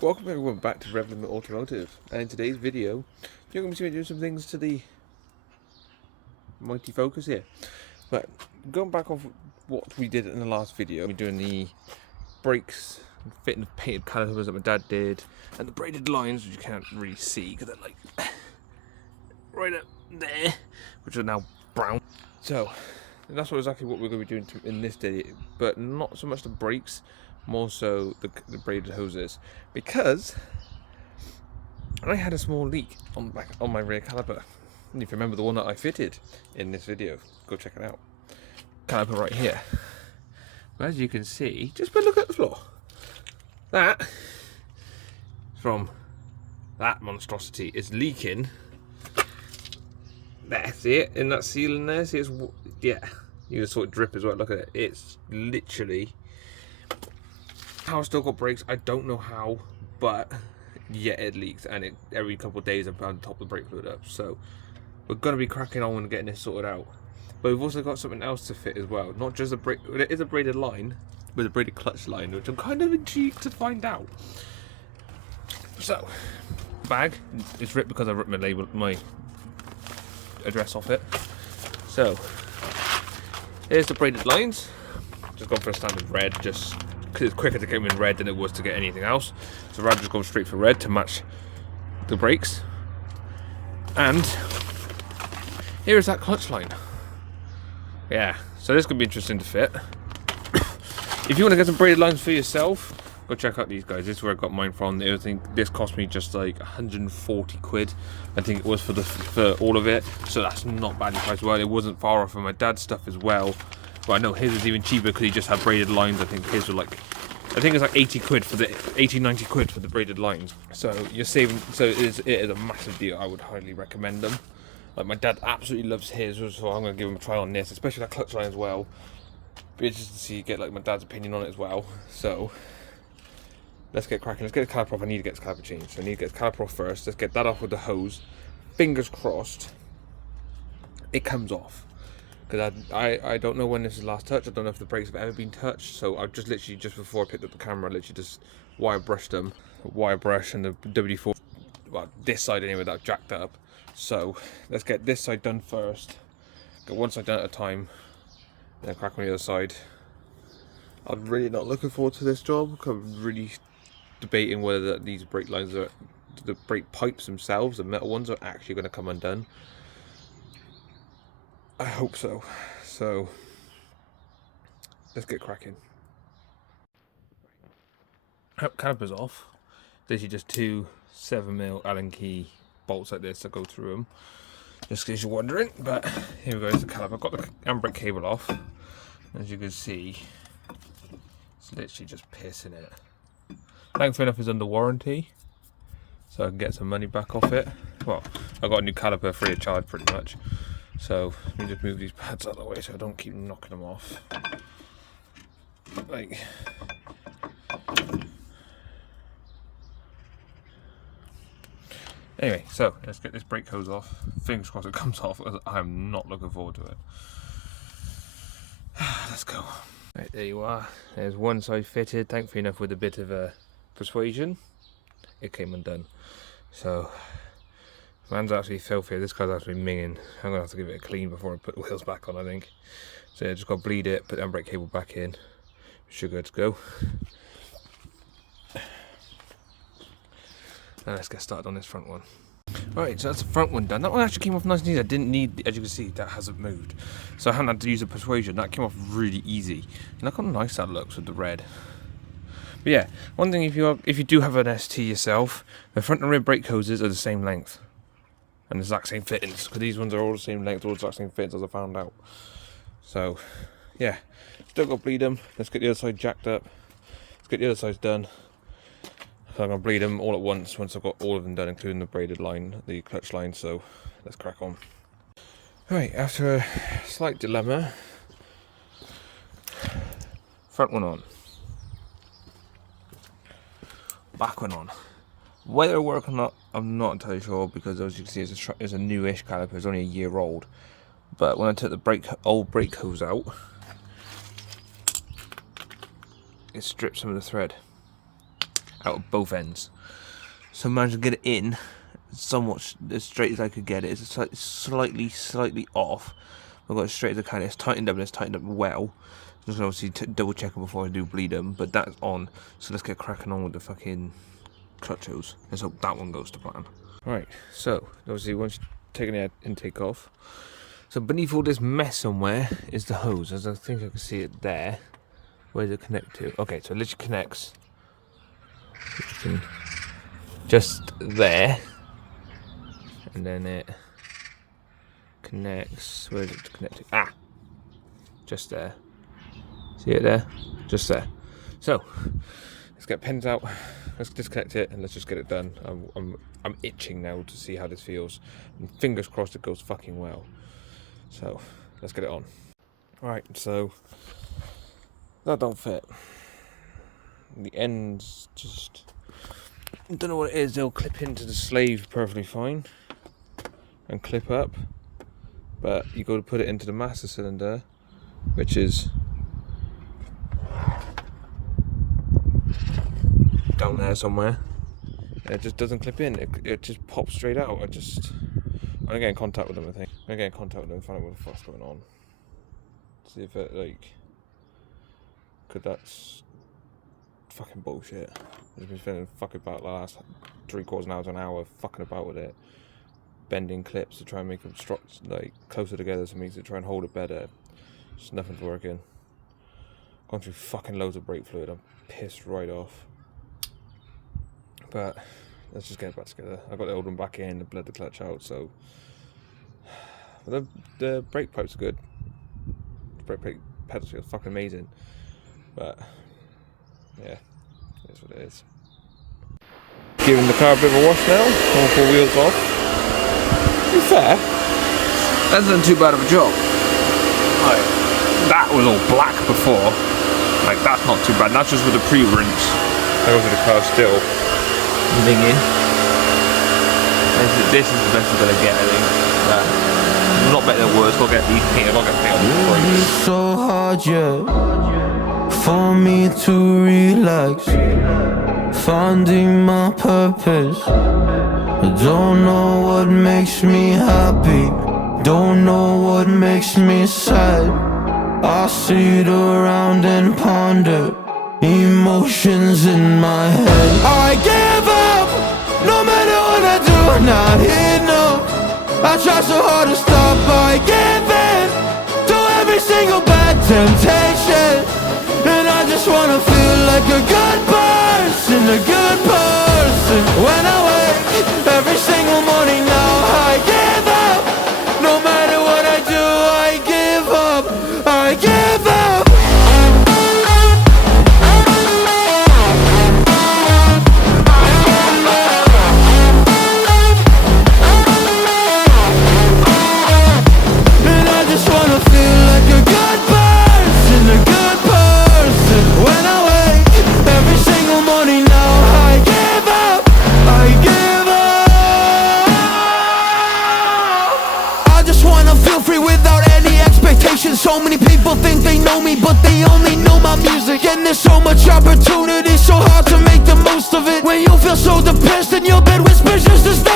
Welcome everyone back to Rev Limit Automotive, and in today's video you're going to be doing some things to the mighty Focus here. But going back off what we did in the last video, we're doing the brakes, fitting the painted calipers that my dad did, and the braided lines which you can't really see because they're like right up there, which are now brown. So that's exactly what we're going to be doing in this day, but not so much the brakes, more so the braided hoses, because I had a small leak on my rear caliper. And if you remember the one that I fitted in this video, go check it out. Caliper right here. But as you can see, just look at the floor. That from that monstrosity is leaking. There, see it in that ceiling there? See, it's, yeah, you can sort of drip as well. Look at it. It's literally. How I still got brakes, I don't know how, but yeah, it leaks, and every couple of days I'm trying to top the brake fluid up. So we're going to be cracking on and getting this sorted out. But we've also got something else to fit as well. Not just a brake, it is a braided line, with a braided clutch line, which I'm kind of intrigued to find out. So, bag, it's ripped because I ripped my address off it. So, here's the braided lines. Just gone for a standard red, just because it's quicker to get them in red than it was to get anything else. So rather just go straight for red to match the brakes. And here is that clutch line. Yeah, so this could be interesting to fit. If you want to get some braided lines for yourself, go check out these guys. This is where I got mine from. I think this cost me just like 140 quid. I think it was for all of it. So that's not badly priced. Well, it wasn't far off from my dad's stuff as well. Well, I know his was even cheaper because he just had braided lines. I think his were like, I think it's like 80 quid for the 90 quid for the braided lines. So you're saving. So it is a massive deal. I would highly recommend them. Like my dad absolutely loves his, so I'm gonna give him a try on this, especially that clutch line as well. Be interested to see get like my dad's opinion on it as well. So let's get cracking. Let's get the caliper off. I need to get this caliper changed. So I need to get the caliper off first. Let's get that off with the hose. Fingers crossed it comes off. Because I don't know when this is last touched. I don't know if the brakes have ever been touched. So I've just literally, just before I picked up the camera, literally just wire brushed them. Wire brush and the WD-40, well, this side anyway, that jacked up. So let's get this side done first. Get one side done at a time. Then crack on the other side. I'm really not looking forward to this job. I'm really debating whether these brake lines are, the brake pipes themselves, the metal ones, are actually going to come undone. I hope so. So let's get cracking. Caliper's off. Literally just two 7mm Allen key bolts like this that go through them. Just in case you're wondering. But here we go. There's the caliper. I've got the handbrake cable off. As you can see, it's literally just pissing it. Thankfully enough, is under warranty, so I can get some money back off it. Well, I got a new caliper free of charge pretty much. So let me just move these pads out of the way so I don't keep knocking them off. Like, anyway, so let's get this brake hose off. Fingers crossed it comes off, because I'm not looking forward to it. Let's go. Right, there you are. There's one side fitted. Thankfully enough, with a bit of persuasion, it came undone. So man's actually filthy. This car's actually minging. I'm gonna have to give it a clean before I put the wheels back on, I think. So yeah, just gotta bleed it, put the handbrake cable back in. Should good to go. Now let's get started on this front one. Right, so that's the front one done. That one actually came off nice and easy. I didn't need, as you can see, that hasn't moved. So I haven't had to use a persuasion. That came off really easy. And look how nice that looks with the red. But yeah, one thing, if you do have an ST yourself, the front and rear brake hoses are the same length. And the exact same fittings, because these ones are all the same length, all the exact same fittings, as I found out. So, yeah, still got to bleed them. Let's get the other side jacked up. Let's get the other sides done. So I'm going to bleed them all at once I've got all of them done, including the braided line, the clutch line. So let's crack on. Right, after a slight dilemma, front one on, back one on. Whether it'll work or not, I'm not entirely sure, because as you can see, it's a newish caliper. It's only a year old. But when I took the old brake hose out, it stripped some of the thread. out of both ends. So I managed to get it in somewhat as straight as I could get it. It's slightly off. I've got it straight as I can. It's tightened up and it's tightened up well. Just obviously double check it before I do bleed them. But that's on. So let's get cracking on with the fucking clutch hose. Let's hope that one goes to plan. Right. So obviously once you've taken the intake off. So beneath all this mess somewhere is the hose. As I think I can see it there. Where does it connect to? Okay, so it literally connects just there. And then it connects. Where is it connected? Ah! Just there. See it there? Just there. So, let's get pens out. Let's disconnect it and let's just get it done. I'm itching now to see how this feels. And fingers crossed it goes fucking well. So, let's get it on. Right, so that don't fit. The ends just, I don't know what it is. They'll clip into the slave perfectly fine and clip up, but you got to put it into the master cylinder, which is down there somewhere, and it just doesn't clip in. It just pops straight out. I'm gonna get in contact with them. I think I'm gonna get in contact with them and find out what the fuck's going on. See if it cause that's fucking bullshit. I've been spending fucking about the last 3/4 of an hour to an hour fucking about with it, bending clips to try and make them closer together, so to try and hold it better. Just nothing's working. Gone through fucking loads of brake fluid. I'm pissed right off. But let's just get it back together. I got the old one back in and bled the clutch out. So the brake pipes are good. The brake pedals feel fucking amazing. But yeah, that's what it is. Giving the car a bit of a wash now. All 4 wheels off. To be fair, that's not too bad of a job. That was all black before. That's not too bad. That's just with the pre-rinse. That goes with the car still. Dinging. This is the best I'm gonna get, I think. Not better than worse. I'll get these painted. I'll get painted on the brakes. It's so hard, yeah, for me to relax, finding my purpose. I don't know what makes me happy, don't know what makes me sad. I sit around and ponder emotions in my head. I give up, no matter what I do, not enough. I try so hard to stop, I give in to every single bad temptation. And I just wanna feel like a good person, a good person. When I wake every single morning now, I give up. No matter what I do, I give up, I give up. So many people think they know me, but they only know my music. And there's so much opportunity, so hard to make the most of it. When you feel so depressed and your bed whispers just to stop